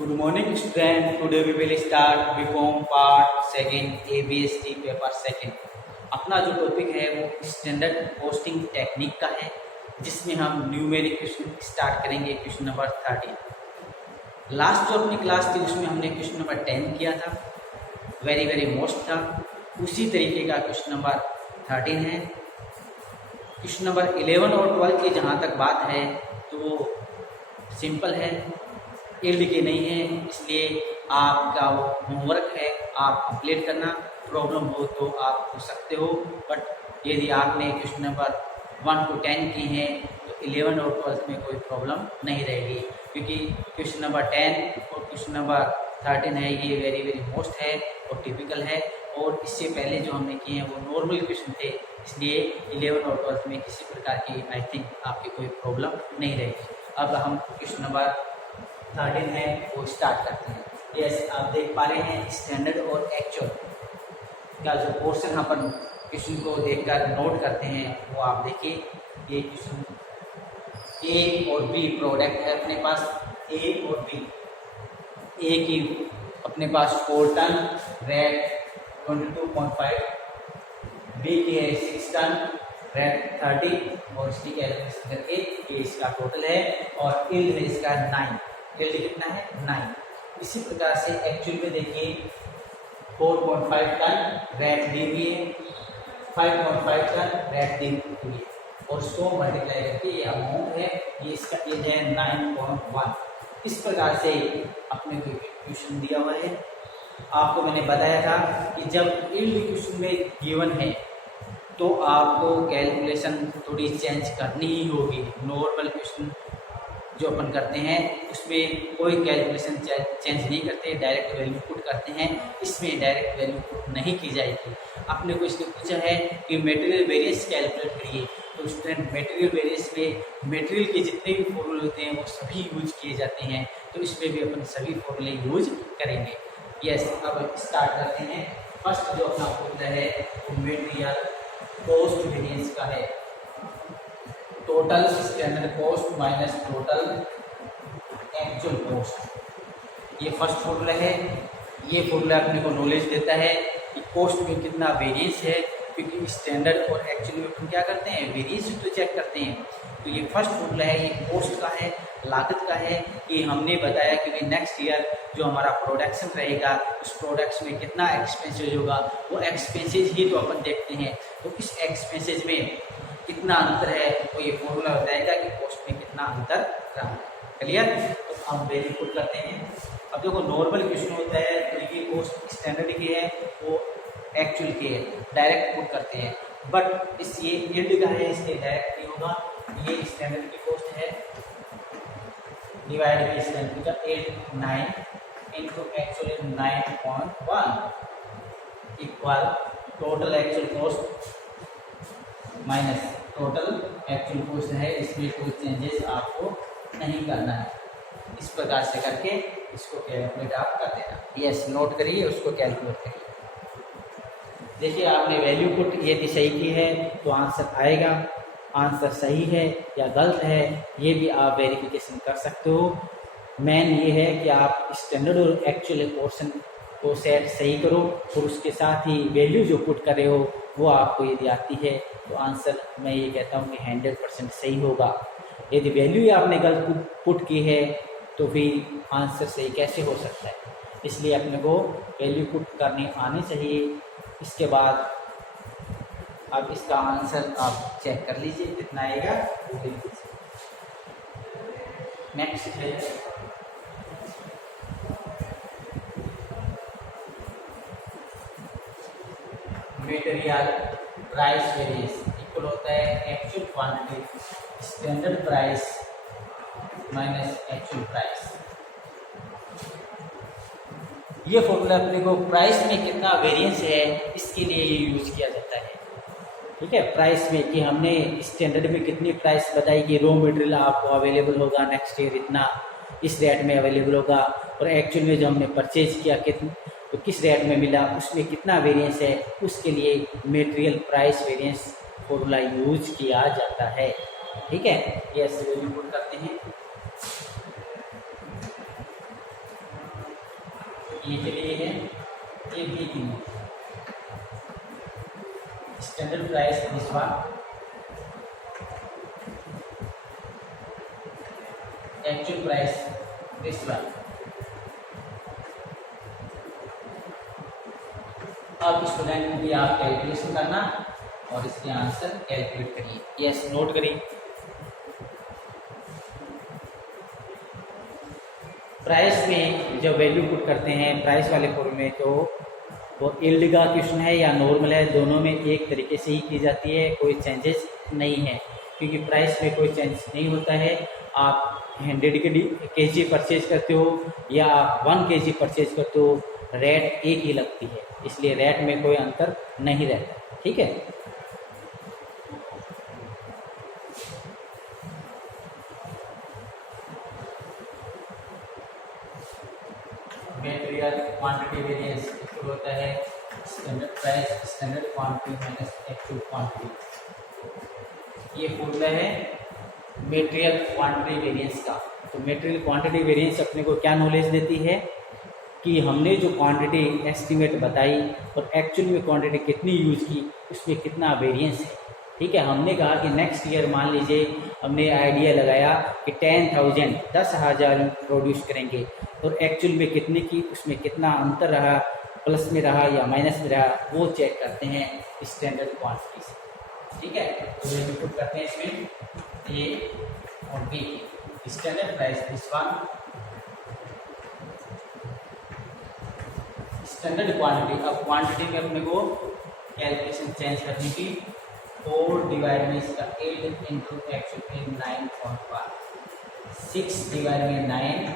Good morning student. Today we will start BCom part second ABST paper second. अपना जो topic है वो standard posting technique का है, जिसमें हम न्यूमेरिक क्वेश्चन स्टार्ट करेंगे। Question number 13। लास्ट जो अपनी क्लास थी उसमें हमने क्वेश्चन नंबर 10 किया था, वेरी मोस्ट था। उसी तरीके का क्वेश्चन नंबर 13 है। क्वेश्चन नंबर 11 और 12 की जहाँ तक बात है तो वो सिंपल है, इल्ड के नहीं है, इसलिए आपका वो होमवर्क है, आप कंप्लीट करना। प्रॉब्लम हो तो आप पूछ सकते हो, बट यदि आपने क्वेश्चन नंबर 1 to 10 की हैं तो 11 और 12 में कोई प्रॉब्लम नहीं रहेगी, क्योंकि क्वेश्चन नंबर 10 और क्वेश्चन नंबर 13 है ये वेरी मोस्ट है और टिपिकल है। और इससे पहले जो हमने किए हैं वो नॉर्मल क्वेश्चन थे, इसलिए 11 और 12 में किसी प्रकार की आई थिंक आपकी कोई प्रॉब्लम नहीं रहेगी। अब हम क्वेश्चन नंबर 13 है वो स्टार्ट करते हैं। यस, आप देख पा रहे हैं स्टैंडर्ड और एक्चुअल का जो पोर्शन अपन क्वेश्चन को देखकर नोट करते हैं वो आप देखिए। ये क्वेश्चन ए और बी प्रोडक्ट है अपने पास, ए और बी। ए की अपने पास 4 टन रेट 22.5, बी की है 6 टन रेट 30 और इसकी कैलकुलेशन करके ये इसका टोटल है और यील्ड है इसका 9। यील्ड कितना है 9। इसी प्रकार से एक्चुअल में देखिए 4.5 टन रेट दी हुई है, 5.5 टन रेट दी हुई है और उसको मल्टीप्लाई करके ये अमाउंट है, ये इसका यील्ड है 9.1। इस प्रकार से अपने को क्वेश्चन दिया हुआ है। आपको मैंने बताया था कि जब यील्ड क्वेश्चन में गिवन है तो आपको कैलकुलेशन थोड़ी चेंज करनी ही होगी। नॉर्मल क्वेश्चन जो अपन करते हैं उसमें कोई कैलकुलेशन चेंज नहीं करते, डायरेक्ट वैल्यू पुट करते हैं। इसमें डायरेक्ट वैल्यू पुट नहीं की जाएगी। आपने को इसने पूछा है कि मटेरियल वेरिएंस कैलकुलेट करिए, तो स्टूडेंट मटेरियल वेरिएंस में मटेरियल के जितने भी फॉर्मूले होते हैं वो सभी यूज किए जाते हैं, तो इसमें भी अपन सभी फॉर्मूले यूज करेंगे। यस, अब स्टार्ट करते हैं। फर्स्ट जो अपना फॉर्मूला है वो मटेरियल कॉस्ट वेरिएंस का है, total standard cost minus total actual cost. ये फर्स्ट फॉर्मूला है। ये फॉर्मूला अपने को नॉलेज देता है कि कॉस्ट में कितना वेरिएंस है, क्योंकि स्टैंडर्ड और एक्चुअल में हम क्या करते हैं वेरिएंस तो चेक करते हैं। तो ये फर्स्ट फॉर्मूला है, ये कॉस्ट का है, लागत का है। कि हमने बताया कि भाई नेक्स्ट ईयर जो हमारा प्रोडक्शन रहेगा उस प्रोडक्शन में कितना एक्सपेंसेज होगा, वो एक्सपेंसेज ही तो अपन देखते हैं। तो इस एक्सपेंसेज में कितना अंतर है तो ये फॉर्मूला बताएगा कि कॉस्ट में कितना अंतर रहा है। क्लियर? तो हम वैल्यू पुट करते हैं। अब देखो नॉर्मल क्वेश्चन होता है तो ये कॉस्ट स्टैंडर्ड की है वो एक्चुअल की है, डायरेक्ट पुट करते हैं। बट इस ये यील्ड का है इसलिए डायरेक्ट नहीं होगा। ये स्टैंडर्ड की कॉस्ट है डिवाइड बाई स्टैंडर्ड का 9 into actual 9.1 equal total actual cost minus total actual cost है। इसमें कोई चेंजेस आपको नहीं करना है। इस प्रकार से करके इसको कैलकुलेट आप कर देना। यस, नोट करिए, उसको कैलकुलेट करिए। देखिए आपने वैल्यू पुट यदि सही की है तो आंसर आएगा। आंसर सही है या गलत है ये भी आप वेरिफिकेशन कर सकते हो। मेन ये है कि आप स्टैंडर्ड और एक्चुअल पोर्शन को सेट सही करो और उसके साथ ही वैल्यू जो पुट कर रहे हो वो आपको यदि आती है तो आंसर मैं ये कहता हूँ कि 100% सही होगा। यदि वैल्यू आपने गलत पुट की है तो फिर आंसर सही कैसे हो सकता है। इसलिए अपने को वैल्यू पुट करनी आनी चाहिए। इसके बाद अब इसका आंसर आप चेक कर लीजिए कितना आएगा। नेक्स्ट है मटेरियल प्राइस वेरिएंस इक्वल होता है actual quantity standard price minus actual price. ये फॉर्मूला अपने को प्राइस में कितना वेरिएंस है इसके लिए यूज किया जाता है। ठीक है, प्राइस में कि हमने स्टैंडर्ड में कितनी प्राइस बताई कि रॉ मटेरियल आपको अवेलेबल होगा नेक्स्ट ईयर इतना, इस रेट में अवेलेबल होगा, और एक्चुअल में जो हमने परचेज किया कितना तो किस रेट में मिला उसमें कितना वेरिएंस है, उसके लिए material price variance formula use किया जाता है। ठीक है, यस वैल्यू पुट करते हैं। ये चलिए है ये बी की note, standard price this one, actual price this one. अब स्टूडेंट भी आप कैलकुलेशन करना और इसके आंसर कैलकुलेट करिए। यस, नोट करिए। प्राइस में जब वैल्यू पुट करते हैं प्राइस वाले फॉर्म में, तो वो यील्ड का क्वेश्चन है या नॉर्मल है, दोनों में एक तरीके से ही की जाती है, कोई चेंजेस नहीं है, क्योंकि प्राइस में कोई चेंज नहीं होता है। आप 100 kg परचेज करते हो या आप 1 kg परचेज करते हो, रेट एक ही लगती है, इसलिए रेट में कोई अंतर नहीं रहता। ठीक है, मटेरियल क्वांटिटी वेरिएंस इक्वल होता है standard price standard quantity minus actual quantity. ये फॉर्मूला है मटेरियल क्वांटिटी वेरिएंस का। तो मटेरियल क्वांटिटी वेरिएंस अपने को क्या नॉलेज देती है कि हमने जो क्वांटिटी एस्टिमेट बताई और एक्चुअल में क्वांटिटी कितनी यूज की, उसमें कितना वेरिएंस है। ठीक है, हमने कहा कि नेक्स्ट ईयर मान लीजिए हमने आइडिया लगाया कि 10,000 प्रोड्यूस करेंगे और एक्चुअल में कितने की, उसमें कितना अंतर रहा, प्लस में रहा या माइनस में रहा, वो चेक करते हैं स्टैंडर्ड क्वांटिटी से। ठीक है, तो ये पुट करते हैं इसमें ए और B. Standard price this one, standard quantity. अब क्वांटिटी में अपने को कैलकुलेशन चेंज करने की, 4 डिवाइड में इसका 8 इंटू एक्चुअल 9.1, 6 डिवाइड में 9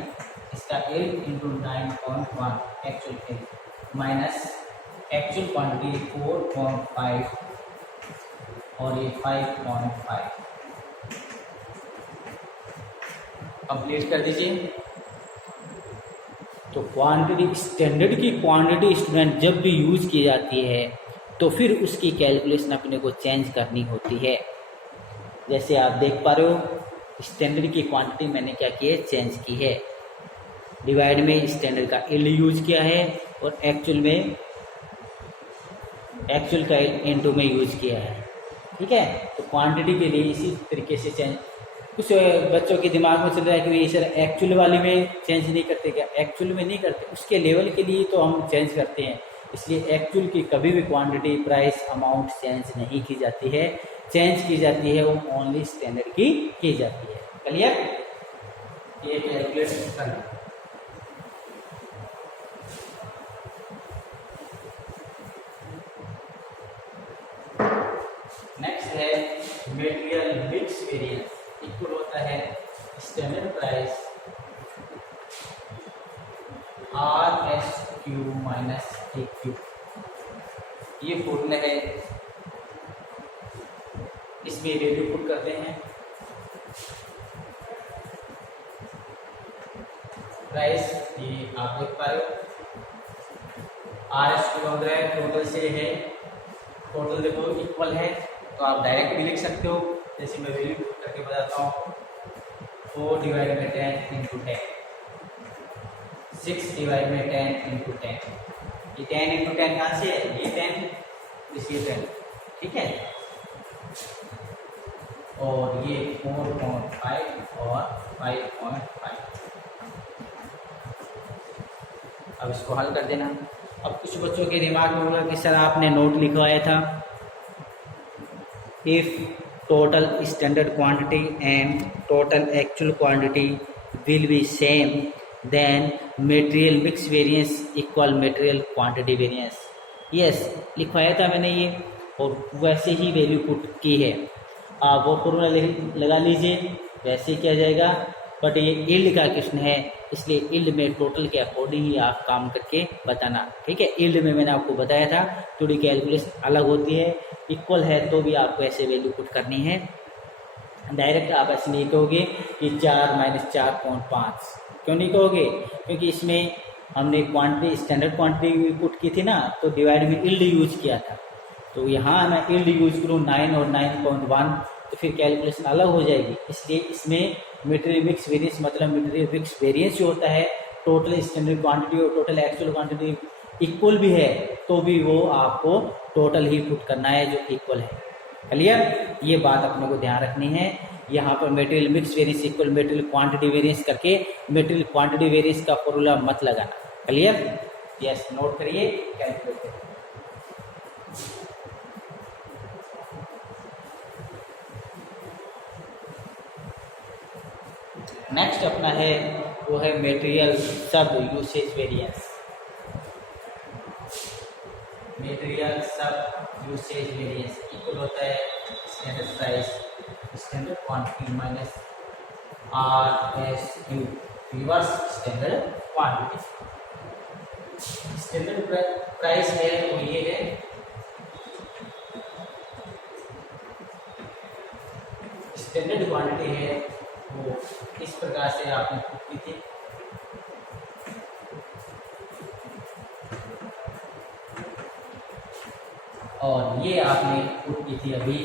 इसका 8 into 9.1 actual minus actual quantity 4.5 और ये 5.5। कंप्लीट कर दीजिए। तो क्वांटिटी, स्टैंडर्ड की क्वांटिटी स्टूडेंट जब भी यूज की जाती है तो फिर उसकी कैलकुलेशन अपने को चेंज करनी होती है। जैसे आप देख पा रहे हो, स्टैंडर्ड की क्वांटिटी मैंने क्या की है, चेंज की है। डिवाइड में स्टैंडर्ड का यील्ड यूज किया है और एक्चुअल में एक्चुअल का इनटू में यूज किया है। ठीक है, तो क्वांटिटी के लिए इसी तरीके से चेंज। कुछ बच्चों के दिमाग में चल रहा है कि ये सर एक्चुअल वाली में चेंज नहीं करते क्या? एक्चुअल में नहीं करते, उसके लेवल के लिए तो हम चेंज करते हैं। इसलिए एक्चुअल की कभी भी क्वांटिटी, प्राइस, अमाउंट चेंज नहीं की जाती है। चेंज की जाती है वो ओनली स्टैंडर्ड की जाती है। क्लियर? ये कैलकुलेशन करना। नेक्स्ट है मटेरियल मिक्स वेरिएंस, इक्वल होता है standard price RSQ minus AQ। ये फॉर्मूला है, इसमें वैल्यू पुट करते हैं। प्राइस ये आप देख पा रहे हो, RSQ है टोटल से है, टोटल देखो इक्वल है, तो आप डायरेक्ट भी लिख सकते हो। जैसे मैं वैल्यू पुट करके बताता हूँ, 4 डिवाइड में 10 इंटू 10, 6 डिवाइड में 10 इंटू 10। ये 10 इंटू 10 कहाँ से है? ये 10, इसलिए 10। ठीक है, और ये 4.5 और 5.5। अब इसको हल कर देना। अब कुछ बच्चों के दिमाग में होगा कि सर आपने नोट लिखवाया था, if total standard quantity and total actual quantity will be same, then material mix variance equal material quantity variance। yes, लिखवाया था मैंने ये, और वैसे ही वैल्यू पुट की है। आप वो फॉर्मूला लगा लीजिए, वैसे ही किया जाएगा। बट ये यील्ड का क्वेश्चन है, इसलिए यील्ड में टोटल के अकॉर्डिंग ही आप काम करके बताना। ठीक है, यील्ड में मैंने आपको बताया था थोड़ी कैलकुलेशन अलग होती है। इक्वल है तो भी आपको ऐसे वैल्यू पुट करनी है। डायरेक्ट आप ऐसे नहीं कहोगे कि 4 माइनस 4.5। क्यों नहीं कहोगे? क्योंकि इसमें हमने क्वांटिटी, स्टैंडर्ड क्वांटिटी पुट की थी ना, तो डिवाइड में यील्ड यूज किया था। तो यहाँ मैं यील्ड यूज करूँ 9 और 9.1, तो फिर कैलकुलेशन अलग हो जाएगी। इसलिए इसमें मटेरियल मिक्स वेरिएंस, मतलब मटेरियल मिक्स वेरिएंस जो होता है टोटल स्टैंडर्ड क्वांटिटी और टोटल एक्चुअल क्वांटिटी इक्वल भी है तो भी वो आपको टोटल ही पुट करना है जो इक्वल है। क्लियर, ये बात अपने को ध्यान रखनी है। यहाँ पर material mix variance equal material quantity variance करके मटेरियल क्वांटिटी वेरिएंस का फॉर्मूला मत लगाना। क्लियर, यस, नोट करिए, कैलकुलेट करिए। नेक्स्ट अपना है वो है मटेरियल सब यूसेज वेरिएंस। मटेरियल सब यूसेज वेरिएंस इक्वल होता है standard price standard quantity minus RSQ reverse standard quantity. Standard price है वो ये है, स्टैंडर्ड क्वांटिटी है वो इस प्रकार से आपने पुट की थी। और ये आपने पुट की थी अभी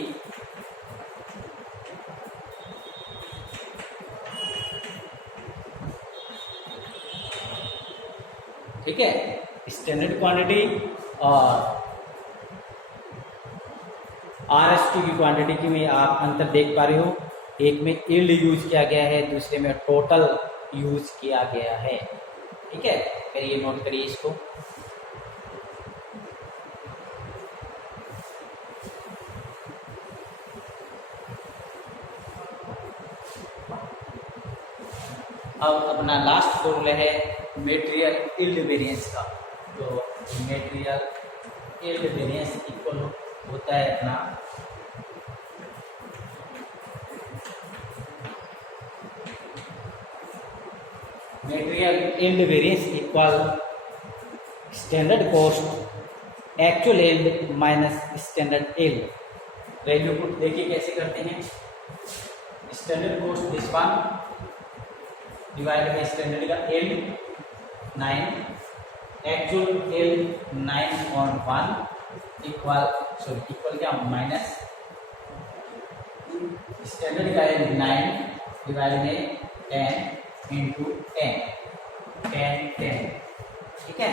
ठीक है। स्टैंडर्ड क्वांटिटी और RSQ की क्वांटिटी की में आप अंतर देख पा रहे हो, एक में यील्ड यूज किया गया है, दूसरे में टोटल यूज किया गया है। ठीक है, फिर ये नोट करिए इसको। अब अपना लास्ट फॉर्मूला है मटेरियल यील्ड वेरिएंस का। तो मटेरियल यील्ड वेरिएंस इक्वल होता है अपना material yield variance equal standard cost actual yield minus standard yield. Value put देखिए कैसे करते हैं। Standard cost this one divide by standard का यील्ड 9, एक्चुअल यील्ड 9/1 इक्वल क्या माइनस स्टैंडर्ड का यील्ड 9 डिवाइड में 10 इंटू 10। ठीक है,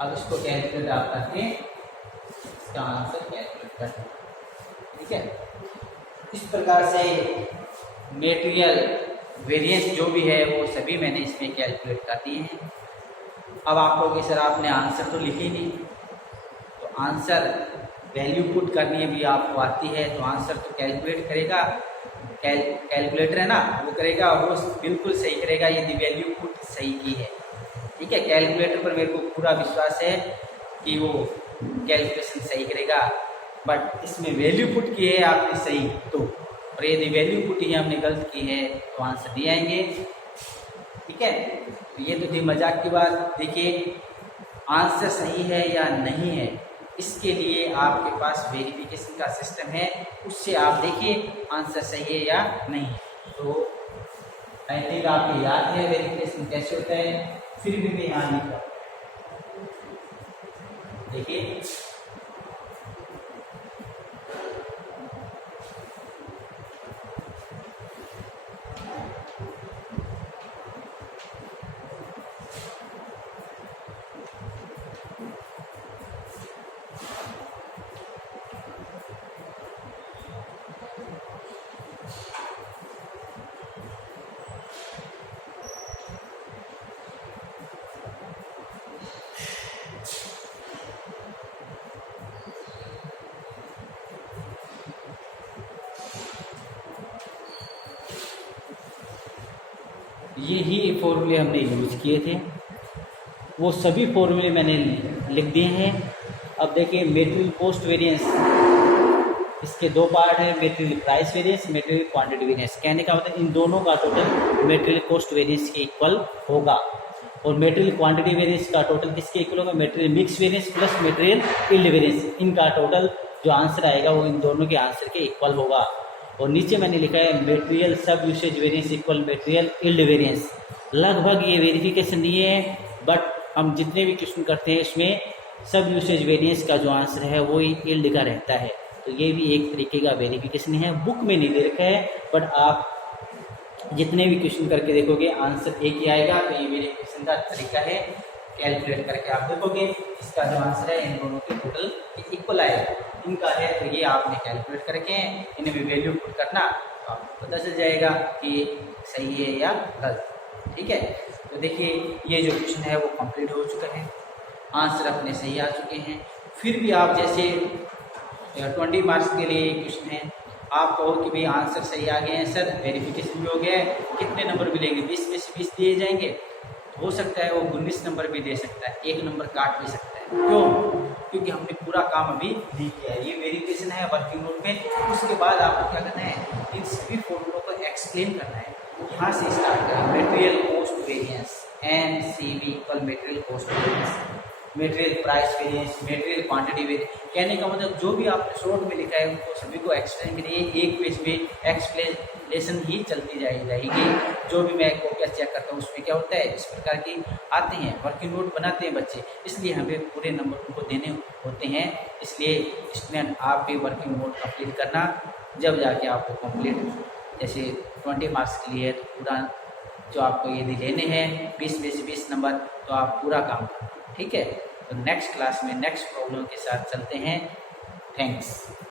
अब इसको कैलकुलेट आप करके इसका आंसर कैलकुलेट करते हैं। ठीक है, इस प्रकार से मटेरियल वेरिएंस जो भी है वो सभी मैंने इसमें कैलकुलेट कर दिए हैं। अब आप कहोगे सर आपने आंसर तो लिखी नहीं, तो आंसर वैल्यू पुट करनी भी आपको आती है तो आंसर तो कैलकुलेट करेगा, कैलकुलेटर है ना वो करेगा, वो बिल्कुल सही करेगा यदि वैल्यू पुट सही की है। ठीक है, कैलकुलेटर पर मेरे को पूरा विश्वास है कि वो कैलकुलेशन सही करेगा, बट इसमें वैल्यू पुट की है आपने सही तो, और यदि वैल्यू पुट ही हमने गलत की है तो आंसर नहीं आएंगे। ठीक है, तो ये तो थी मजाक की बात। देखिए आंसर सही है या नहीं है इसके लिए आपके पास वेरिफिकेशन का सिस्टम है, उससे आप देखिए आंसर सही है या नहीं। तो आई थिंक आपको याद है वेरिफिकेशन कैसे होता है, फिर भी मैं यहाँ लिखा देखिए ये ही फॉर्मूले हमने यूज किए थे, वो सभी फॉर्मूले मैंने लिख दिए हैं। अब देखिए मटेरियल कॉस्ट वेरिएंस, इसके दो पार्ट है, material price variance, material quantity variance. कहने का मतलब इन दोनों का टोटल मटेरियल कॉस्ट वेरिएंस के इक्वल होगा, और मटेरियल क्वांटिटी वेरिएंस का टोटल किसके इक्वल होगा, material mix variance plus material yield variance. इनका टोटल जो आंसर आएगा वो इन दोनों के आंसर के इक्वल होगा। और नीचे मैंने लिखा है मटेरियल सब usage variance equal material yield variance. लगभग ये वेरिफिकेशन नहीं है, बट हम जितने भी क्वेश्चन करते हैं इसमें सब यूसेज वेरिएंस का जो आंसर है वो यील्ड का रहता है। तो ये भी एक तरीके का वेरिफिकेशन है, बुक में नहीं दे रखा है, बट आप जितने भी क्वेश्चन करके देखोगे आंसर एक ही आएगा। तो ये वेरिफिकेशन का तरीका है, कैलकुलेट करके आप देखोगे इसका जो आंसर है इन दोनों के टोटल इक्वल आएगा, इनका है तो ये आपने कैलकुलेट करके इन्हें भी वैल्यू पुट करना, तो आपको पता चल जाएगा कि सही है या गलत। ठीक है, तो देखिए ये जो क्वेश्चन है वो कंप्लीट हो चुका है, आंसर अपने सही आ चुके हैं। फिर भी आप जैसे 20 मार्क्स के लिए क्वेश्चन है, आप कहो कि भाई आंसर सही आ गए हैं सर, वेरिफिकेशन भी हो गया है, कितने नंबर मिलेंगे? 20 में से 20 दिए जाएंगे। हो सकता है वो 19 नंबर भी दे सकता है, 1 नंबर काट भी सकता है। क्यों? क्योंकि हमने पूरा काम अभी नहीं किया है। ये वेरिफिकेशन है वर्किंग नोट में, उसके बाद आपको क्या करना है, इन सभी फॉर्मूलों को एक्सप्लेन करना है। यहाँ से स्टार्ट करें, material cost variance, NCV equal material cost variance, material price variance, material quantity variance. कहने का मतलब जो भी आपने शॉर्ट में लिखा है उनको सभी को एक्सप्लेन करिए, एक पेज में एक्सप्लेनेशन ही चलती जाएगी। जो भी मैं कॉपियाँ चेक करता हूँ उसमें क्या होता है, इस प्रकार की आते हैं, वर्किंग नोट बनाते हैं बच्चे, इसलिए हमें पूरे नंबर उनको देने होते हैं। इसलिए स्टूडेंट आप भी वर्किंग नोट कंप्लीट करना, जब जाके आपको कंप्लीट, जैसे 20 मार्क्स के लिए तो पूरा जो आपको यदि लेने हैं 20 में से 20 नंबर, तो आप पूरा काम करना। ठीक है, तो नेक्स्ट क्लास में नेक्स्ट प्रॉब्लम के साथ चलते हैं। थैंक्स।